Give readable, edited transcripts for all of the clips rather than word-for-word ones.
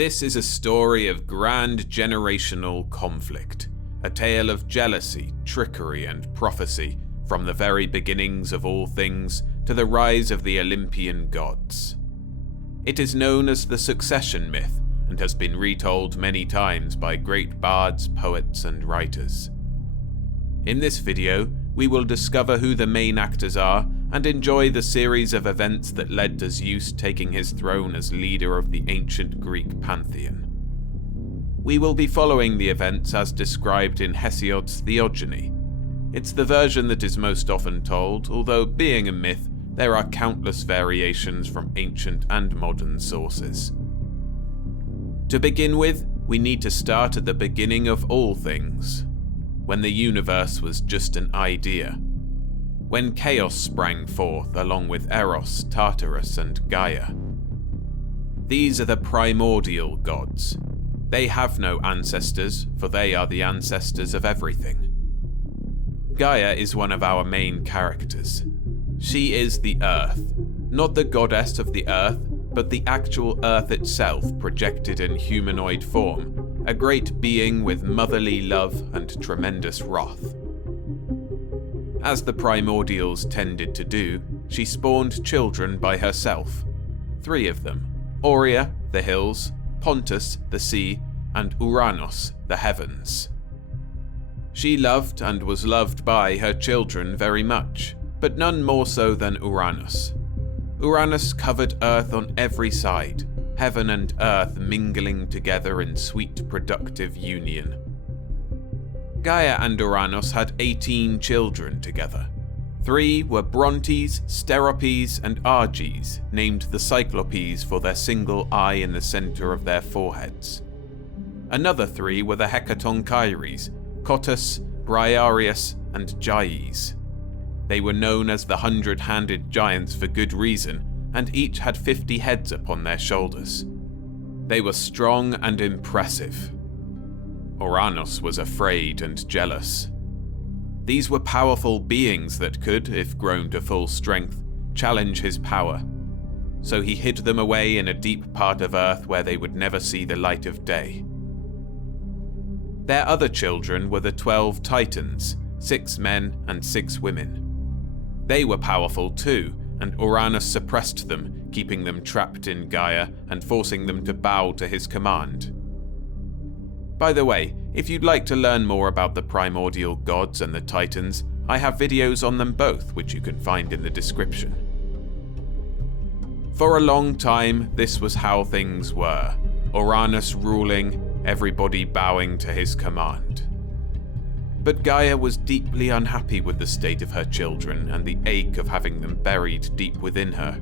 This is a story of grand generational conflict, a tale of jealousy, trickery, and prophecy from the very beginnings of all things to the rise of the Olympian gods. It is known as the succession myth and has been retold many times by great bards, poets, and writers. In this video, we will discover who the main actors are and enjoy the series of events that led to Zeus taking his throne as leader of the ancient Greek pantheon. We will be following the events as described in Hesiod's Theogony. It's the version that is most often told, although being a myth, there are countless variations from ancient and modern sources. To begin with, we need to start at the beginning of all things, when the universe was just an idea. When chaos sprang forth along with Eros, Tartarus, and Gaia. These are the primordial gods. They have no ancestors, for they are the ancestors of everything. Gaia is one of our main characters. She is the Earth, not the goddess of the Earth, but the actual Earth itself projected in humanoid form, a great being with motherly love and tremendous wrath. As the primordials tended to do, she spawned children by herself. 3 of them: Aurea, the hills, Pontus, the sea, and Uranos, the heavens. She loved and was loved by her children very much, but none more so than Uranus. Uranus covered Earth on every side, heaven and earth mingling together in sweet productive union. Gaia and Uranus had 18 children together. 3 were Brontes, Steropes, and Arges, named the Cyclopes for their single eye in the center of their foreheads. Another 3 were the Hecatonchires, Cottus, Briareus, and Gyes. They were known as the 100-handed giants for good reason, and each had 50 heads upon their shoulders. They were strong and impressive. Uranus was afraid and jealous. These were powerful beings that could, if grown to full strength, challenge his power. So he hid them away in a deep part of Earth where they would never see the light of day. Their other children were the 12 Titans, 6 men and 6 women. They were powerful too, and Uranus suppressed them, keeping them trapped in Gaia and forcing them to bow to his command. By the way, if you'd like to learn more about the primordial gods and the Titans, I have videos on them both, which you can find in the description. For a long time, this was how things were. Uranus ruling, everybody bowing to his command. But Gaia was deeply unhappy with the state of her children and the ache of having them buried deep within her.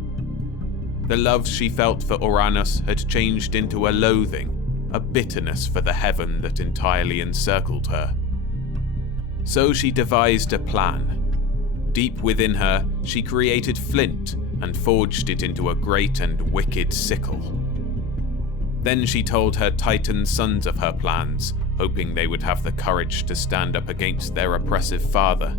The love she felt for Uranus had changed into a loathing, a bitterness for the heaven that entirely encircled her. So she devised a plan. Deep within her, she created flint and forged it into a great and wicked sickle. Then she told her Titan sons of her plans, hoping they would have the courage to stand up against their oppressive father.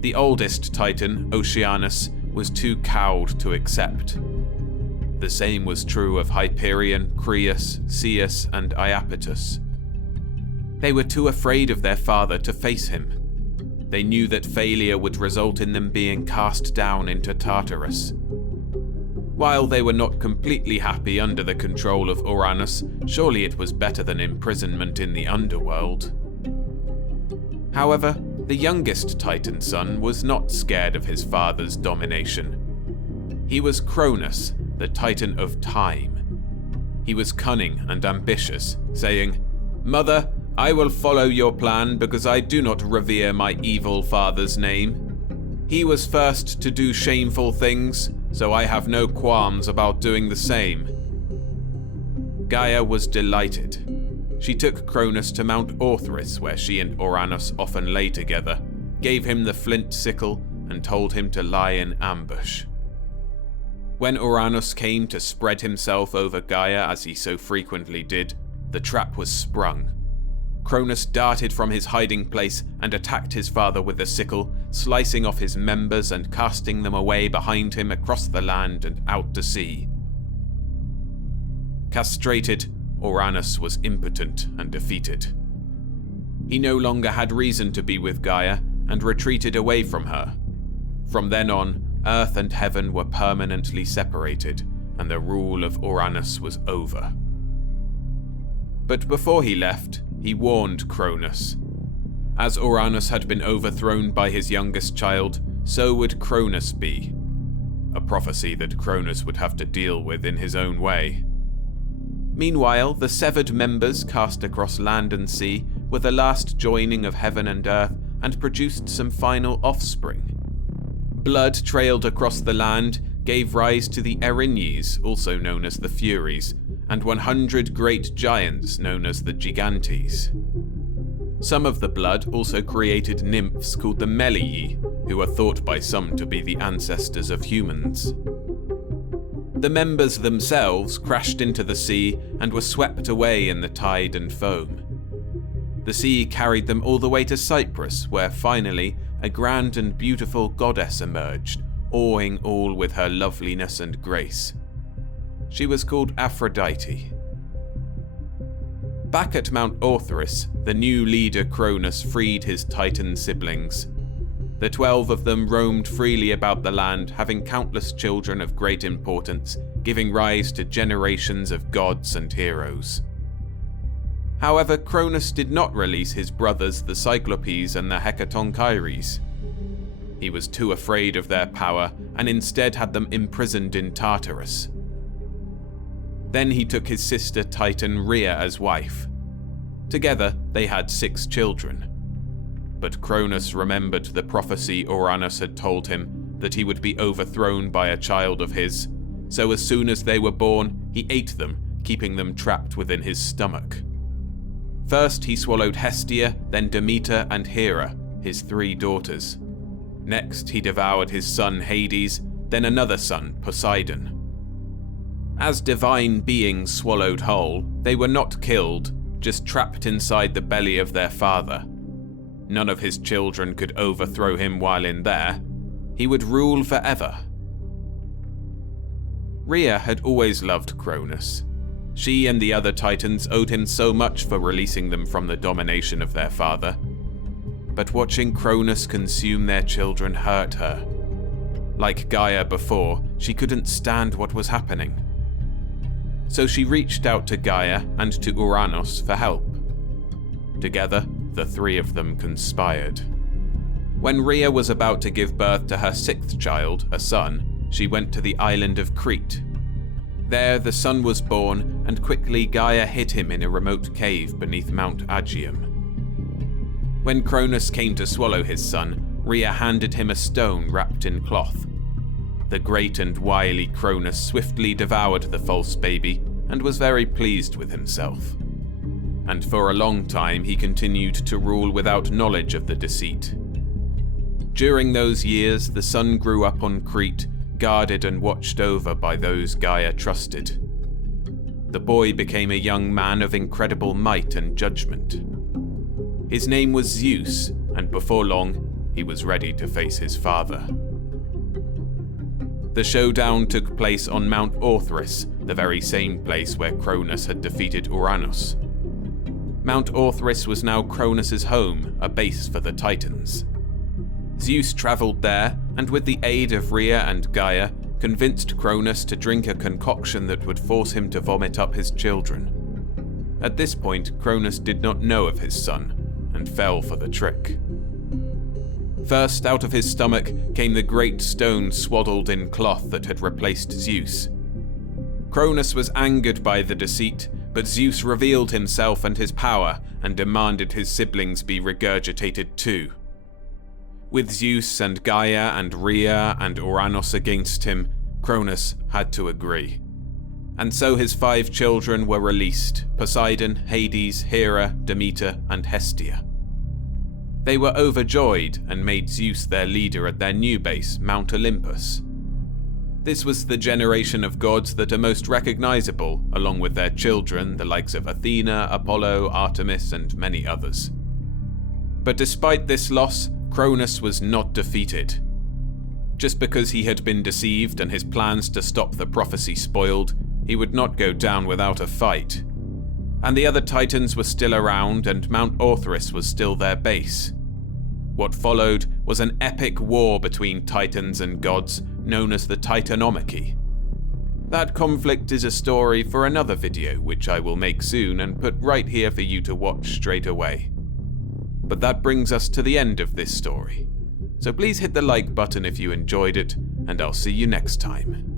The oldest Titan, Oceanus, was too cowed to accept. The same was true of Hyperion, Creus, Ceus, and Iapetus. They were too afraid of their father to face him. They knew that failure would result in them being cast down into Tartarus. While they were not completely happy under the control of Uranus, surely it was better than imprisonment in the underworld. However, the youngest Titan son was not scared of his father's domination. He was Cronus, the Titan of Time. He was cunning and ambitious, saying, "Mother, I will follow your plan because I do not revere my evil father's name. He was first to do shameful things, so I have no qualms about doing the same." Gaia was delighted. She took Cronus to Mount Orthrus, where she and Uranus often lay together, gave him the flint sickle, and told him to lie in ambush. When Uranus came to spread himself over Gaia as he so frequently did, the trap was sprung. Cronus darted from his hiding place and attacked his father with the sickle, slicing off his members and casting them away behind him across the land and out to sea. Castrated, Uranus was impotent and defeated. He no longer had reason to be with Gaia and retreated away from her. From then on, Earth and heaven were permanently separated, and the rule of Uranus was over. But before he left, he warned Cronus. As Uranus had been overthrown by his youngest child, so would Cronus be. A prophecy that Cronus would have to deal with in his own way. Meanwhile, the severed members cast across land and sea were the last joining of heaven and earth and produced some final offspring. Blood trailed across the land gave rise to the Erinyes, also known as the Furies, and 100 great giants known as the Gigantes. Some of the blood also created nymphs called the Melii, who are thought by some to be the ancestors of humans. The members themselves crashed into the sea and were swept away in the tide and foam. The sea carried them all the way to Cyprus, where finally a grand and beautiful goddess emerged, awing all with her loveliness and grace. She was called Aphrodite. Back at Mount Orthrus, the new leader Cronus freed his Titan siblings. The 12 of them roamed freely about the land, having countless children of great importance, giving rise to generations of gods and heroes. However, Cronus did not release his brothers the Cyclopes and the Hecatonchires. He was too afraid of their power and instead had them imprisoned in Tartarus. Then he took his sister Titan Rhea as wife. Together they had 6 children. But Cronus remembered the prophecy Uranus had told him that he would be overthrown by a child of his, so as soon as they were born, he ate them, keeping them trapped within his stomach. First he swallowed Hestia, then Demeter and Hera, his 3 daughters. Next he devoured his son Hades, then another son, Poseidon. As divine beings swallowed whole, they were not killed, just trapped inside the belly of their father. None of his children could overthrow him while in there. He would rule forever. Rhea had always loved Cronus. She and the other Titans owed him so much for releasing them from the domination of their father. But watching Cronus consume their children hurt her. Like Gaia before, she couldn't stand what was happening. So she reached out to Gaia and to Uranus for help. Together, the 3 of them conspired. When Rhea was about to give birth to her 6th child, a son, she went to the island of Crete. There the son was born, and quickly Gaia hid him in a remote cave beneath Mount Aegaeum. When Cronus came to swallow his son, Rhea handed him a stone wrapped in cloth. The great and wily Cronus swiftly devoured the false baby and was very pleased with himself. And for a long time he continued to rule without knowledge of the deceit. During those years, the son grew up on Crete, guarded and watched over by those Gaia trusted. The boy became a young man of incredible might and judgment. His name was Zeus, and before long, he was ready to face his father. The showdown took place on Mount Orthrus, the very same place where Cronus had defeated Uranus. Mount Orthrus was now Cronus's home, a base for the Titans. Zeus travelled there, and with the aid of Rhea and Gaia, convinced Cronus to drink a concoction that would force him to vomit up his children. At this point, Cronus did not know of his son, and fell for the trick. First out of his stomach came the great stone swaddled in cloth that had replaced Zeus. Cronus was angered by the deceit, but Zeus revealed himself and his power and demanded his siblings be regurgitated too. With Zeus and Gaia and Rhea and Uranus against him, Cronus had to agree. And so his 5 children were released: Poseidon, Hades, Hera, Demeter, and Hestia. They were overjoyed and made Zeus their leader at their new base, Mount Olympus. This was the generation of gods that are most recognizable, along with their children, the likes of Athena, Apollo, Artemis, and many others. But despite this loss, Cronus was not defeated. Just because he had been deceived and his plans to stop the prophecy spoiled, he would not go down without a fight. And the other Titans were still around, and Mount Orthrus was still their base. What followed was an epic war between Titans and gods known as the Titanomachy. That conflict is a story for another video, which I will make soon and put right here for you to watch straight away. But that brings us to the end of this story. So please hit the like button if you enjoyed it, and I'll see you next time.